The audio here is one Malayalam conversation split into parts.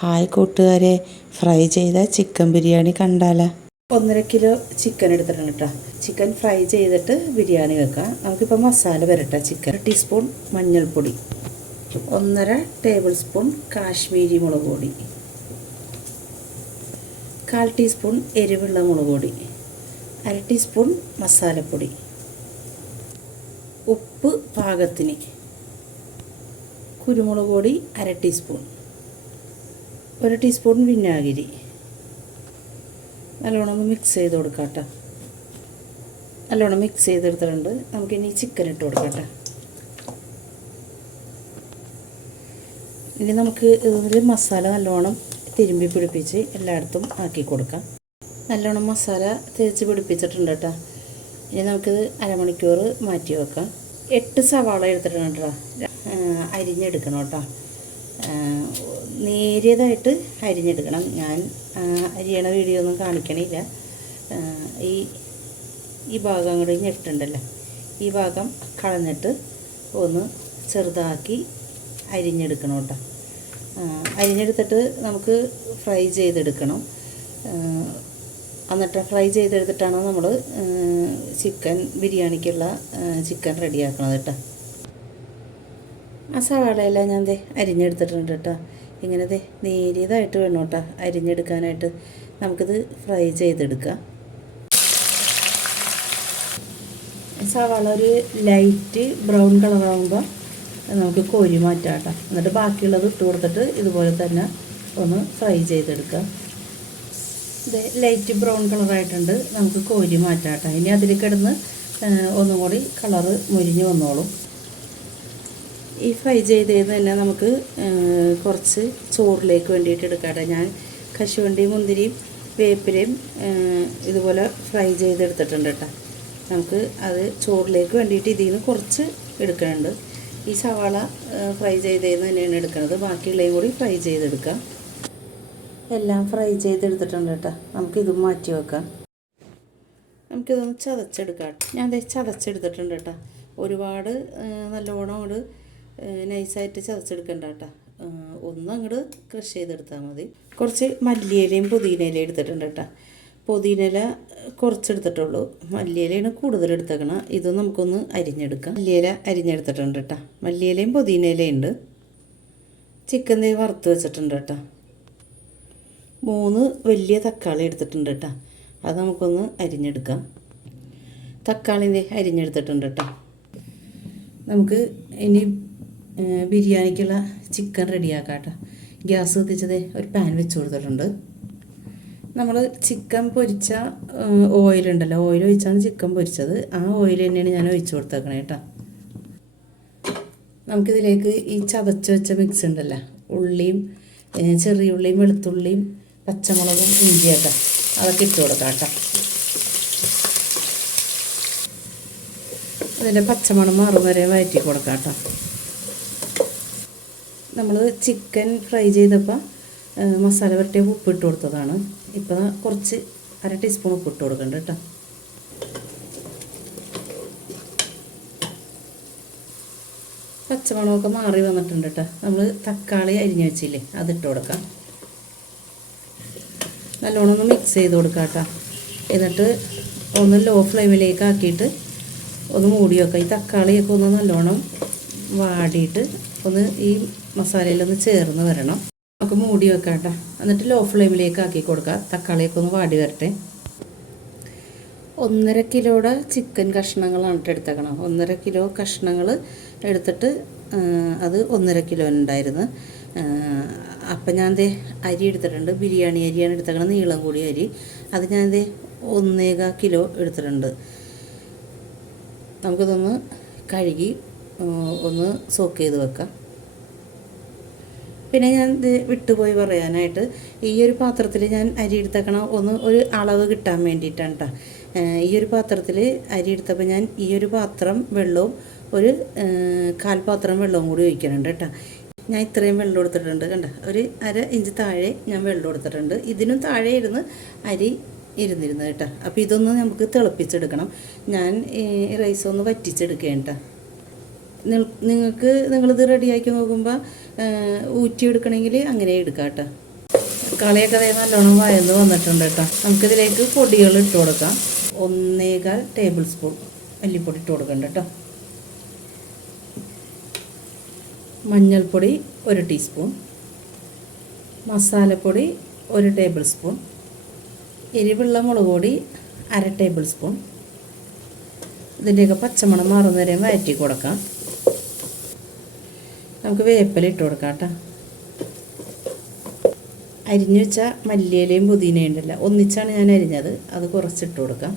ഹായ് കൂട്ടുകാരെ ഫ്രൈ ചെയ്ത ചിക്കൻ ബിരിയാണി കണ്ടാല. ഒന്നര കിലോ ചിക്കൻ എടുത്തിട്ടുണ്ട് കേട്ടോ ചിക്കൻ ഫ്രൈ ചെയ്തിട്ട് ബിരിയാണി വെക്കാം. നമുക്കിപ്പോൾ മസാല വരട്ടെ ചിക്കൻ. ഒരു ടീസ്പൂൺ മഞ്ഞൾപ്പൊടി. ഒന്നര ടേബിൾ സ്പൂൺ കാശ്മീരി മുളക് പൊടി. കാൽ ടീസ്പൂൺ എരിവുള്ള മുളക് പൊടി. അര ടീസ്പൂൺ മസാലപ്പൊടി. ഉപ്പ് പാകത്തിന്. കുരുമുളക് പൊടി അര ടീസ്പൂൺ. ഒരു ടീസ്പൂൺ വിനാഗിരി. നല്ലോണം മിക്സ് ചെയ്ത് കൊടുക്കാം കേട്ടോ നല്ലോണം മിക്സ് ചെയ്തെടുത്തിട്ടുണ്ട്. നമുക്കിനി ചിക്കൻ ഇട്ട് കൊടുക്കാം കേട്ടോ ഇനി നമുക്ക് ഇതിൽ മസാല നല്ലോണം തിരുമ്പി പിടിപ്പിച്ച് എല്ലായിടത്തും ആക്കി കൊടുക്കാം. നല്ലോണം മസാല തേച്ച് പിടിപ്പിച്ചിട്ടുണ്ട് കേട്ടോ. ഇനി നമുക്കിത് അരമണിക്കൂർ മാറ്റി വെക്കാം. എട്ട് സവാള എടുത്തിട്ടുണ്ട് കേട്ടോ. അരിഞ്ഞെടുക്കണം കേട്ടോ. നേരിയതായിട്ട് അരിഞ്ഞെടുക്കണം. ഞാൻ അരിയണ വീഡിയോ ഒന്നും കാണിക്കണില്ല. ഈ ഈ ഭാഗം അങ്ങോട്ട് ഞെട്ടുണ്ടല്ലോ. ഈ ഭാഗം കളഞ്ഞിട്ട് ഒന്ന് ചെറുതാക്കി അരിഞ്ഞെടുക്കണം കേട്ടോ. അരിഞ്ഞെടുത്തിട്ട് നമുക്ക് ഫ്രൈ ചെയ്തെടുക്കണം. എന്നിട്ട് ഫ്രൈ ചെയ്തെടുത്തിട്ടാണ് നമ്മൾ ചിക്കൻ ബിരിയാണിക്കുള്ള ചിക്കൻ റെഡിയാക്കണത് കേട്ടോ. ആ സവാളയെല്ലാം ഞാൻ ദേ അരിഞ്ഞെടുത്തിട്ടുണ്ട് കേട്ടോ. ഇങ്ങനെ ദേ നേരിയതായിട്ട് വേണം കേട്ടോ അരിഞ്ഞെടുക്കാനായിട്ട്. നമുക്കിത് ഫ്രൈ ചെയ്തെടുക്കാം. സവാള ഒരു ലൈറ്റ് ബ്രൗൺ കളറാകുമ്പോൾ നമുക്ക് കോരി മാറ്റാം കേട്ടോ. എന്നിട്ട് ബാക്കിയുള്ളത് ഇട്ട് കൊടുത്തിട്ട് ഇതുപോലെ തന്നെ ഒന്ന് ഫ്രൈ ചെയ്തെടുക്കാം. ഇത് ലൈറ്റ് ബ്രൗൺ കളറായിട്ടുണ്ട് നമുക്ക് കോരി മാറ്റാം കേട്ടോ. ഇനി അതിൽ കിടന്ന് ഒന്നും കൂടി കളറ് മുരിഞ്ഞ് വന്നോളും. ഈ ഫ്രൈ ചെയ്തത് തന്നെ നമുക്ക് കുറച്ച് ചോറിലേക്ക് വേണ്ടിയിട്ട് എടുക്കാം ഞാൻ കശുവണ്ടിയും മുന്തിരിയും വേപ്പിലയും ഇതുപോലെ ഫ്രൈ ചെയ്തെടുത്തിട്ടുണ്ട് കേട്ടോ. നമുക്ക് അത് ചോറിലേക്ക് വേണ്ടിയിട്ട് ഇതിൽ നിന്ന് കുറച്ച് എടുക്കുന്നുണ്ട്. ഈ സവാള ഫ്രൈ ചെയ്തതെന്ന് തന്നെയാണ് എടുക്കുന്നത്. ബാക്കിയുള്ളതും കൂടി ഫ്രൈ ചെയ്തെടുക്കാം. എല്ലാം ഫ്രൈ ചെയ്തെടുത്തിട്ടുണ്ട് കേട്ടോ. നമുക്കിതും മാറ്റി വെക്കാം. നമുക്കിതൊന്ന് ചതച്ചെടുക്കാം ഞാൻ ദേ ചതച്ചെടുത്തിട്ടുണ്ട് കേട്ടോ. ഒരുപാട് നല്ലോണം അങ്ങോട്ട് നൈസായിട്ട് ചതച്ചെടുക്കണ്ട കേട്ടോ ഒന്ന് അങ്ങോട്ട് ക്രഷ് ചെയ്തെടുത്താൽ മതി. കുറച്ച് മല്ലിയിലയും പുതിനയിലയും എടുത്തിട്ടുണ്ട് കേട്ടോ പുതിനയില കുറച്ചെടുത്തിട്ടുള്ളൂ. മല്ലിയിലയാണ് കൂടുതൽ എടുത്തേക്കണം. ഇത് നമുക്കൊന്ന് അരിഞ്ഞെടുക്കാം. മല്ലിയില അരിഞ്ഞെടുത്തിട്ടുണ്ട് കേട്ടോ മല്ലിയിലയും പുതിനയിലയും ഉണ്ട്. ചിക്കൻ തൈ വറുത്ത് വെച്ചിട്ടുണ്ട് കേട്ടോ മൂന്ന് വലിയ തക്കാളി എടുത്തിട്ടുണ്ട് കേട്ടോ അത് നമുക്കൊന്ന് അരിഞ്ഞെടുക്കാം. തക്കാളി അരിഞ്ഞെടുത്തിട്ടുണ്ട് കേട്ടോ നമുക്ക് ഇനി ബിരിയാണിക്കുള്ള ചിക്കൻ റെഡിയാക്കാം കേട്ടോ. ഗ്യാസ് കത്തിച്ചത് ഒരു പാൻ വെച്ച് കൊടുത്തിട്ടുണ്ട്. നമ്മൾ ചിക്കൻ പൊരിച്ച ഓയിലുണ്ടല്ലോ ഓയിൽ ഒഴിച്ചാണ് ചിക്കൻ പൊരിച്ചത്. ആ ഓയിൽ തന്നെയാണ് ഞാൻ ഒഴിച്ചു കൊടുത്തേക്കണേ കേട്ടോ. നമുക്കിതിലേക്ക് ഈ ചതച്ച് വെച്ച മിക്സ് ഉണ്ടല്ലോ ഉള്ളിയും ചെറിയ ഉള്ളിയും വെളുത്തുള്ളിയും പച്ചമുളകും ഇഞ്ചിയൊക്കെ അതൊക്കെ ഇട്ട് കൊടുക്കാം കേട്ടോ. അതിന്റെ പച്ചമണം മാറും വരെ വഴറ്റി കൊടുക്കാം കേട്ടോ. നമ്മൾ ചിക്കൻ ഫ്രൈ ചെയ്തപ്പോൾ മസാല വരട്ടിയ ഉപ്പ് ഇട്ട് കൊടുത്തതാണ്. ഇപ്പോൾ കുറച്ച് അര ടീസ്പൂൺ ഉപ്പ് ഇട്ട് കൊടുക്കണ്ട കേട്ടോ. പച്ചമുളകൊക്കെ മാറി വന്നിട്ടുണ്ട് കേട്ടോ. നമ്മൾ തക്കാളി അരിഞ്ഞ് വെച്ചില്ലേ അതിട്ട് കൊടുക്കാം. നല്ലോണം ഒന്ന് മിക്സ് ചെയ്ത് കൊടുക്കാം കേട്ടോ. എന്നിട്ട് ഒന്ന് ലോ ഫ്ലെയിമിലേക്ക് ആക്കിയിട്ട് ഒന്ന് മൂടി വെക്കാം ഈ തക്കാളിയൊക്കെ ഒന്ന് നല്ലോണം വാടിയിട്ട് ഒന്ന് ഈ മസാലയിലൊന്ന് ചേർന്ന് വരണം. നമുക്ക് മൂടി വെക്കാം കേട്ടോ എന്നിട്ട് ലോ ഫ്ലെയിമിലേക്ക് ആക്കി കൊടുക്കാം. തക്കാളിയൊക്കെ ഒന്ന് വാടി വരട്ടെ. ഒന്നര കിലോയുടെ ചിക്കൻ കഷ്ണങ്ങളാണ് എടുത്തേക്കണം. ഒന്നര കിലോ കഷ്ണങ്ങൾ എടുത്തിട്ട് അത് ഒന്നര കിലോ ഉണ്ടായിരുന്നു. അപ്പം ഞാൻ ദേ അരി എടുത്തിട്ടുണ്ട്. ബിരിയാണി അരിയാണ് എടുത്തേക്കണം. നീളം കൂടിയ അരി. അത് ഞാൻ ദേ ഒന്നേകാ കിലോ എടുത്തിട്ടുണ്ട്. നമുക്കിതൊന്ന് കഴുകി ഒന്ന് സോക്ക് ചെയ്ത് വെക്കാം. പിന്നെ ഞാൻ ഇത് വിട്ടുപോയി പറയാനായിട്ട് ഈ ഒരു പാത്രത്തിൽ ഞാൻ അരി എടുത്തേക്കണം ഒന്ന് ഒരു അളവ് കിട്ടാൻ വേണ്ടിയിട്ടാണ് കേട്ടോ ഈ ഒരു പാത്രത്തിൽ അരി എടുത്തപ്പോൾ ഞാൻ ഈ ഒരു പാത്രം വെള്ളവും ഒരു കാൽപാത്രം കാൽ പാത്രം വെള്ളവും കൂടി ഒഴിക്കുന്നുണ്ട് കേട്ടോ ഞാൻ ഇത്രയും വെള്ളം എടുത്തിട്ടുണ്ട് കണ്ട? ഒരു അര ഇഞ്ച് താഴെ ഞാൻ വെള്ളം എടുത്തിട്ടുണ്ട് ഇതിനും താഴെ ഇരുന്ന് അരി ഇരുന്നിരുന്നു കേട്ടോ അപ്പോൾ ഇതൊന്ന് നമുക്ക് തിളപ്പിച്ചെടുക്കണം. ഞാൻ റൈസ് ഒന്ന് കേട്ടോ നിങ്ങൾക്ക് നിങ്ങളിത് റെഡിയാക്കി നോക്കുമ്പോൾ ഊറ്റി ഊറ്റിയെടുക്കണമെങ്കിൽ അങ്ങനെ എടുക്കാം കേട്ടോ കളിയൊക്കെ അതേ നല്ലോണം വയന്ന് വന്നിട്ടുണ്ട് കേട്ടോ. നമുക്കിതിലേക്ക് പൊടികൾ ഇട്ട് കൊടുക്കാം. ഒന്നേകാൽ ടേബിൾ സ്പൂൺ മല്ലിപ്പൊടി ഇട്ട് കൊടുക്കണ്ട കേട്ടോ. മഞ്ഞൾപ്പൊടി ഒരു ടീസ്പൂൺ മസാലപ്പൊടി ഒരു ടേബിൾ സ്പൂൺ എരിവുള്ള മുളക് പൊടി അര ടേബിൾ സ്പൂൺ ഇതിന്റെയൊക്കെ പച്ചമണം മാറുന്നവരെയും വരെ വഴറ്റി കൊടുക്കാം. നമുക്ക് വേപ്പില ഇട്ട് കൊടുക്കാം കേട്ടോ. അരിഞ്ഞു വെച്ച മല്ലിയിലയും പുതിനയും ഉണ്ടല്ലോ. ഒന്നിച്ചാണ് ഞാൻ അരിഞ്ഞത്. അത് കുറച്ചിട്ട് കൊടുക്കാം.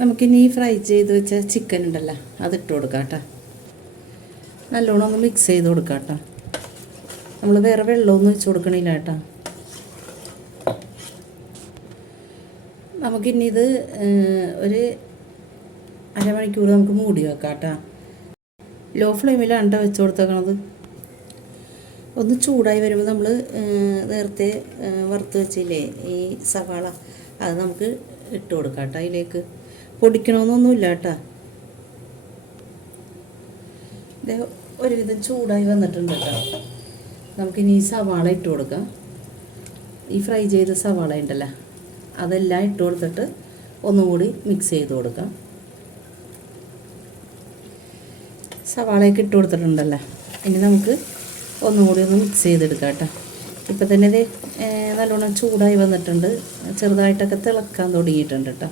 നമുക്കിനി ഫ്രൈ ചെയ്ത് വെച്ച ചിക്കൻ ഉണ്ടല്ലോ അതിട്ട് കൊടുക്കാം കേട്ടോ. നല്ലോണം ഒന്ന് മിക്സ് ചെയ്ത് കൊടുക്കാം കേട്ടോ. നമ്മൾ വേറെ വെള്ളമൊന്നും വെച്ച് കൊടുക്കണില്ല കേട്ടോ. നമുക്കിനി ഇത് ഒരു അരമണിക്കൂർ നമുക്ക് മൂടി വെക്കാം കേട്ടോ. ലോ ഫ്ലെയിമിൽ അണ്ട വെച്ച് കൊടുത്തേക്കണത്. ഒന്ന് ചൂടായി വരുമ്പോൾ നമ്മൾ നേരത്തെ വറുത്ത് വെച്ചില്ലേ ഈ സവാള അത് നമുക്ക് ഇട്ട് കൊടുക്കാം കേട്ടോ അതിലേക്ക്. പൊടിക്കണമെന്നൊന്നുമില്ല കേട്ടോ ഇത് ഒരുവിധം ചൂടായി വന്നിട്ടുണ്ട് കേട്ടോ നമുക്കിനി ഈ സവാള ഇട്ട് കൊടുക്കാം. ഈ ഫ്രൈ ചെയ്ത സവാള ഉണ്ടല്ലോ അതെല്ലാം ഇട്ട് കൊടുത്തിട്ട് ഒന്നും കൂടി മിക്സ് ചെയ്ത് കൊടുക്കാം. സവാളയൊക്കെ ഇട്ട് കൊടുത്തിട്ടുണ്ടല്ലോ? ഇനി നമുക്ക് ഒന്നും കൂടി ഒന്ന് മിക്സ് ചെയ്തെടുക്കാം കേട്ടോ. ഇപ്പം തന്നെ ഇത് നല്ലോണം ചൂടായി വന്നിട്ടുണ്ട്. ചെറുതായിട്ടൊക്കെ തിളക്കാൻ തുടങ്ങിയിട്ടുണ്ട് കേട്ടോ.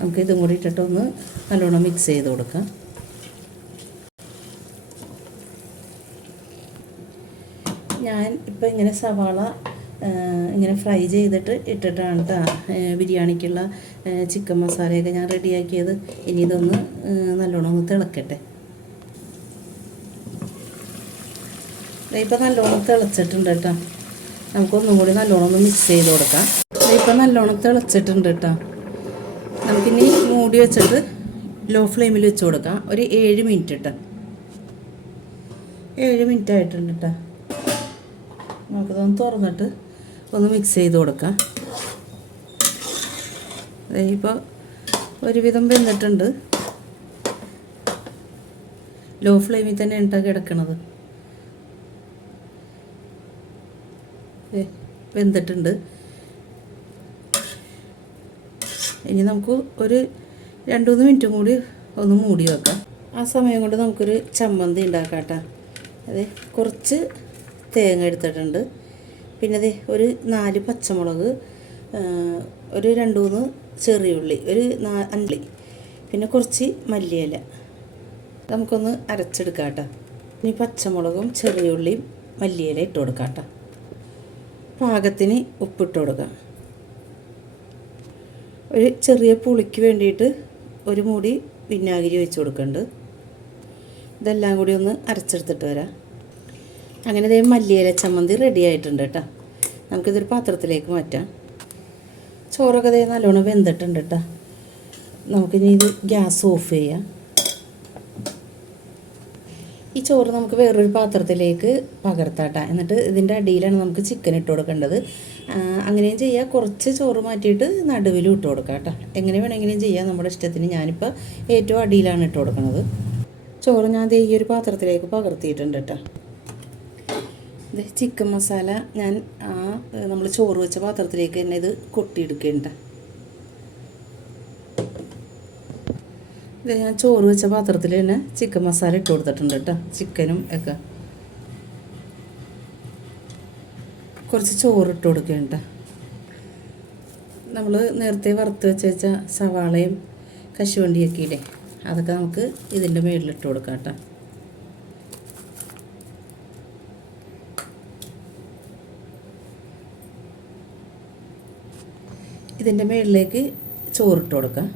നമുക്ക് ഇതും കൂടി ഇട്ടിട്ട് ഒന്ന് നല്ലോണം മിക്സ് ചെയ്ത് കൊടുക്കാം. ഞാൻ ഇപ്പം ഇങ്ങനെ സവാള ഇങ്ങനെ ഫ്രൈ ചെയ്തിട്ട് ഇട്ടിട്ടാണ് കേട്ടോ ബിരിയാണിക്കുള്ള ചിക്കൻ മസാലയൊക്കെ ഞാൻ റെഡിയാക്കിയത്. ഇനി ഇതൊന്ന് നല്ലോണം ഒന്ന് തിളക്കട്ടെ. ഇപ്പം നല്ലോണം തിളച്ചിട്ടുണ്ട് കേട്ടോ നമുക്കൊന്നും കൂടി നല്ലോണം ഒന്ന് മിക്സ് ചെയ്ത് കൊടുക്കാം. ഇപ്പം നല്ലോണം തിളച്ചിട്ടുണ്ട് കേട്ടോ നമുക്കിനി മൂടി വെച്ചിട്ട് ലോ ഫ്ലെയിമിൽ വെച്ച് കൊടുക്കാം. ഒരു ഏഴ് മിനിറ്റ് കേട്ടോ ഏഴ് മിനിറ്റ് ആയിട്ടുണ്ട് കേട്ടോ നമുക്കിതൊന്ന് തുറന്നിട്ട് ഒന്ന് മിക്സ് ചെയ്ത് കൊടുക്കാം. ഇപ്പോൾ ഒരുവിധം വെന്നിട്ടുണ്ട് ലോ ഫ്ലെയിമിൽ തന്നെ ഉണ്ടാ കിടക്കണത്. വെന്തിട്ടുണ്ട്. ഇനി നമുക്ക് ഒരു രണ്ട് മൂന്ന് മിനിറ്റും കൂടി ഒന്ന് മൂടി വെക്കാം. ആ സമയം കൊണ്ട് നമുക്കൊരു ചമ്മന്തി ഉണ്ടാക്കാം കേട്ടോ. അതെ കുറച്ച് തേങ്ങ എടുത്തിട്ടുണ്ട്. പിന്നെ ദേ ഒരു നാല് പച്ചമുളക് ഒരു രണ്ട് മൂന്ന് ചെറിയ ഉള്ളി ഒരു നാ അഞ്ചുള്ളി പിന്നെ കുറച്ച് മല്ലിയില. നമുക്കൊന്ന് അരച്ചെടുക്കാം കേട്ടോ. ഇനി പച്ചമുളകും ചെറിയ ഉള്ളിയും മല്ലിയില ഇട്ട് കൊടുക്കാം കേട്ടോ. പാകത്തിന് ഉപ്പിട്ട് കൊടുക്കാം. ഒരു ചെറിയ പുളിക്ക് വേണ്ടിയിട്ട് ഒരു മൂടി വിനാഗിരി വെച്ച് കൊടുക്കുന്നുണ്ട് ഇതെല്ലാം കൂടി ഒന്ന് അരച്ചെടുത്തിട്ട് വരാം. അങ്ങനെ ഇതേ മല്ലിയില ചമ്മന്തി റെഡി ആയിട്ടുണ്ട് കേട്ടോ നമുക്കിതൊരു പാത്രത്തിലേക്ക് മാറ്റാം. ചോറൊക്കെ ഇതേ നല്ലോണം വെന്തിട്ടുണ്ട് കേട്ടോ നമുക്കിനി ഇത് ഗ്യാസ് ഓഫ് ചെയ്യാം. ഈ ചോറ് നമുക്ക് വേറൊരു പാത്രത്തിലേക്ക് പകർത്താട്ട എന്നിട്ട് ഇതിന്റെ അടിയിലാണ് നമുക്ക് ചിക്കൻ ഇട്ട് കൊടുക്കേണ്ടത്. അങ്ങനെയും ചെയ്യാം. കുറച്ച് ചോറ് മാറ്റിയിട്ട് നടുവിലും ഇട്ട് കൊടുക്കാം കേട്ടോ എങ്ങനെ വേണമെങ്കിലും ചെയ്യാം. നമ്മുടെ ഇഷ്ടത്തിന് ഞാനിപ്പോൾ ഏറ്റവും അടിയിലാണ് ഇട്ട് കൊടുക്കുന്നത്. ചോറ് ഞാൻ ഈ ഒരു പാത്രത്തിലേക്ക് പകർത്തിയിട്ടുണ്ട് കേട്ടോ ഇത് ചിക്കൻ മസാല ഞാൻ ആ നമ്മൾ ചോറ് വെച്ച പാത്രത്തിലേക്ക് തന്നെ ഇത് കൊട്ടിയെടുക്കേണ്ട. ഇത് ഞാൻ ചോറ് വെച്ച പാത്രത്തിൽ തന്നെ ചിക്കൻ മസാല ഇട്ട് കൊടുത്തിട്ടുണ്ട് കേട്ടോ ചിക്കനും ഒക്കെ. കുറച്ച് ചോറ് ഇട്ട് കൊടുക്കേണ്ട നമ്മൾ നേരത്തെ വറുത്ത് വെച്ച് വെച്ച സവാളയും കശുവണ്ടിയൊക്കെ ഇല്ലേ അതൊക്കെ നമുക്ക് ഇതിന്റെ മുകളിലിട്ട് കൊടുക്കാം കേട്ടോ. ഇതിന്റെ മുകളിലേക്ക് ചോറിട്ട് കൊടുക്കാം.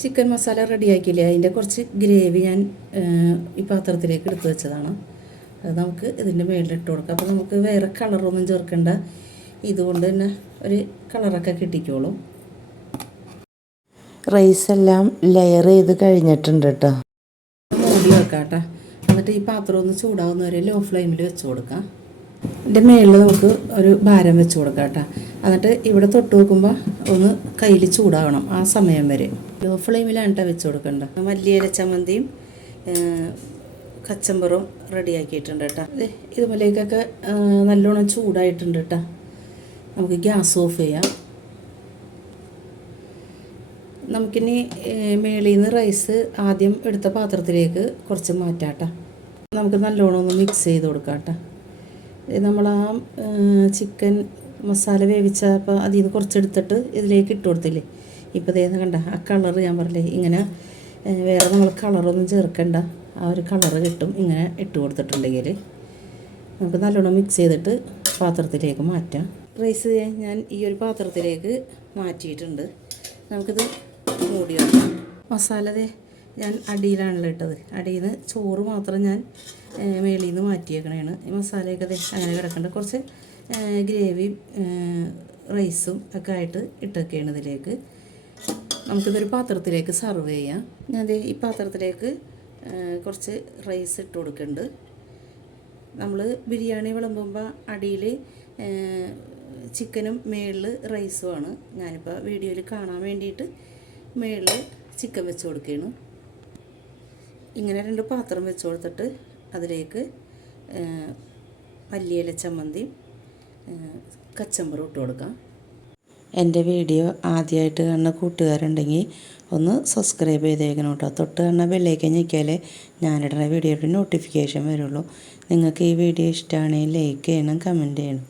ചിക്കൻ മസാല റെഡിയാക്കിയില്ലേ അതിന്റെ കുറച്ച് ഗ്രേവി ഞാൻ ഈ പാത്രത്തിലേക്ക് എടുത്തു വെച്ചതാണ്. അത് നമുക്ക് ഇതിന്റെ മുകളിലിട്ട് കൊടുക്കാം. അപ്പോൾ നമുക്ക് വേറെ കളറൊന്നും ചേർക്കേണ്ട. ഇതുകൊണ്ട് തന്നെ ഒരു കളറൊക്കെ കിട്ടിക്കോളും. റൈസ് എല്ലാം ലെയർ ചെയ്ത് കഴിഞ്ഞിട്ടുണ്ട് കേട്ടോ. മൂടി വെക്കാം കേട്ടോ എന്നിട്ട് ഈ പാത്രം ഒന്ന് ചൂടാവുന്ന വരെ ലോ ഫ്ലെയിമിൽ വെച്ച് കൊടുക്കാം. ഇതിന്റെ മേളിൽ നമുക്ക് ഒരു ഭാരം വെച്ച് കൊടുക്കാം കേട്ടോ. എന്നിട്ട് ഇവിടെ തൊട്ട് വെക്കുമ്പോൾ ഒന്ന് കയ്യിൽ ചൂടാവണം ആ സമയം വരെ. ലോ ഫ്ലെയിമിലാണ് കേട്ടോ വെച്ച് കൊടുക്കേണ്ടത് വലിയ ചമ്മന്തിയും കച്ചമ്പറും റെഡിയാക്കിയിട്ടുണ്ട് കേട്ടോ. ഇതുപോലേക്കൊക്കെ നല്ലോണം ചൂടായിട്ടുണ്ട് കേട്ടോ. നമുക്ക് ഗ്യാസ് ഓഫ് ചെയ്യാം. നമുക്കിനി മേളിൽ നിന്ന് റൈസ് ആദ്യം എടുത്ത പാത്രത്തിലേക്ക് കുറച്ച് മാറ്റാം കേട്ടോ. നമുക്ക് നല്ലോണം ഒന്ന് മിക്സ് ചെയ്ത് കൊടുക്കാം കേട്ടോ. നമ്മൾ ആ ചിക്കൻ മസാല വേവിച്ചപ്പോൾ അതിൽ നിന്ന് കുറച്ചെടുത്തിട്ട് ഇതിലേക്ക് ഇട്ട് കൊടുത്തില്ലേ? ഇപ്പോൾ ഇതേന്ന് കണ്ട ആ കളർ ഞാൻ പറഞ്ഞില്ലേ ഇങ്ങനെ വേറെ നമ്മൾ കളറൊന്നും ചേർക്കണ്ട. ആ ഒരു കളറ് കിട്ടും ഇങ്ങനെ ഇട്ട് കൊടുത്തിട്ടുണ്ടെങ്കിൽ നമുക്ക് നല്ലോണം മിക്സ് ചെയ്തിട്ട് പാത്രത്തിലേക്ക് മാറ്റാം. റൈസ് ഞാൻ ഈ ഒരു പാത്രത്തിലേക്ക് മാറ്റിയിട്ടുണ്ട്. നമുക്കിത് മൂടി വെക്കാം. മസാല ഞാൻ അടിയിലാണല്ലോ ഇട്ടത്. അടിയിൽ നിന്ന് ചോറ് മാത്രം ഞാൻ മേളിൽ നിന്ന് മാറ്റിയേക്കണേണ്. ഈ മസാലയൊക്കെ അങ്ങനെ കിടക്കേണ്ട. കുറച്ച് ഗ്രേവിയും റൈസും ഒക്കെ ആയിട്ട് ഇട്ടൊക്കെയാണ് ഇതിലേക്ക്. നമുക്കിതൊരു പാത്രത്തിലേക്ക് സർവ് ചെയ്യാം. ഞാൻ ഈ പാത്രത്തിലേക്ക് കുറച്ച് റൈസ് ഇട്ട് കൊടുക്കുന്നുണ്ട് നമ്മൾ ബിരിയാണി വിളമ്പുമ്പോൾ അടിയിൽ ചിക്കനും മേളിൽ റൈസുമാണ് ഞാനിപ്പോൾ വീഡിയോയിൽ കാണാൻ വേണ്ടിയിട്ട് മേളിൽ ചിക്കൻ വെച്ച് കൊടുക്കുകയാണ് ഇങ്ങനെ രണ്ട് പാത്രം വെച്ച് കൊടുത്തിട്ട് അതിലേക്ക് മല്ലിയില ചമ്മന്തിയും കച്ചമ്പറും ഇട്ട് കൊടുക്കാം. എന്റെ വീഡിയോ ആദ്യമായിട്ട് കാണുന്ന കൂട്ടുകാരുണ്ടെങ്കിൽ ഒന്ന് സബ്സ്ക്രൈബ് ചെയ്തേക്കണം കേട്ടോ. തൊട്ട് കാണുന്ന ബെല്ലേക്ക് ഞെക്കിയാലേ ഞാനിടുന്ന വീഡിയോയുടെ നോട്ടിഫിക്കേഷൻ വരുള്ളൂ. നിങ്ങൾക്ക് ഈ വീഡിയോ ഇഷ്ടമാണെങ്കിൽ ലൈക്ക് ചെയ്യണം കമന്റ് ചെയ്യണം.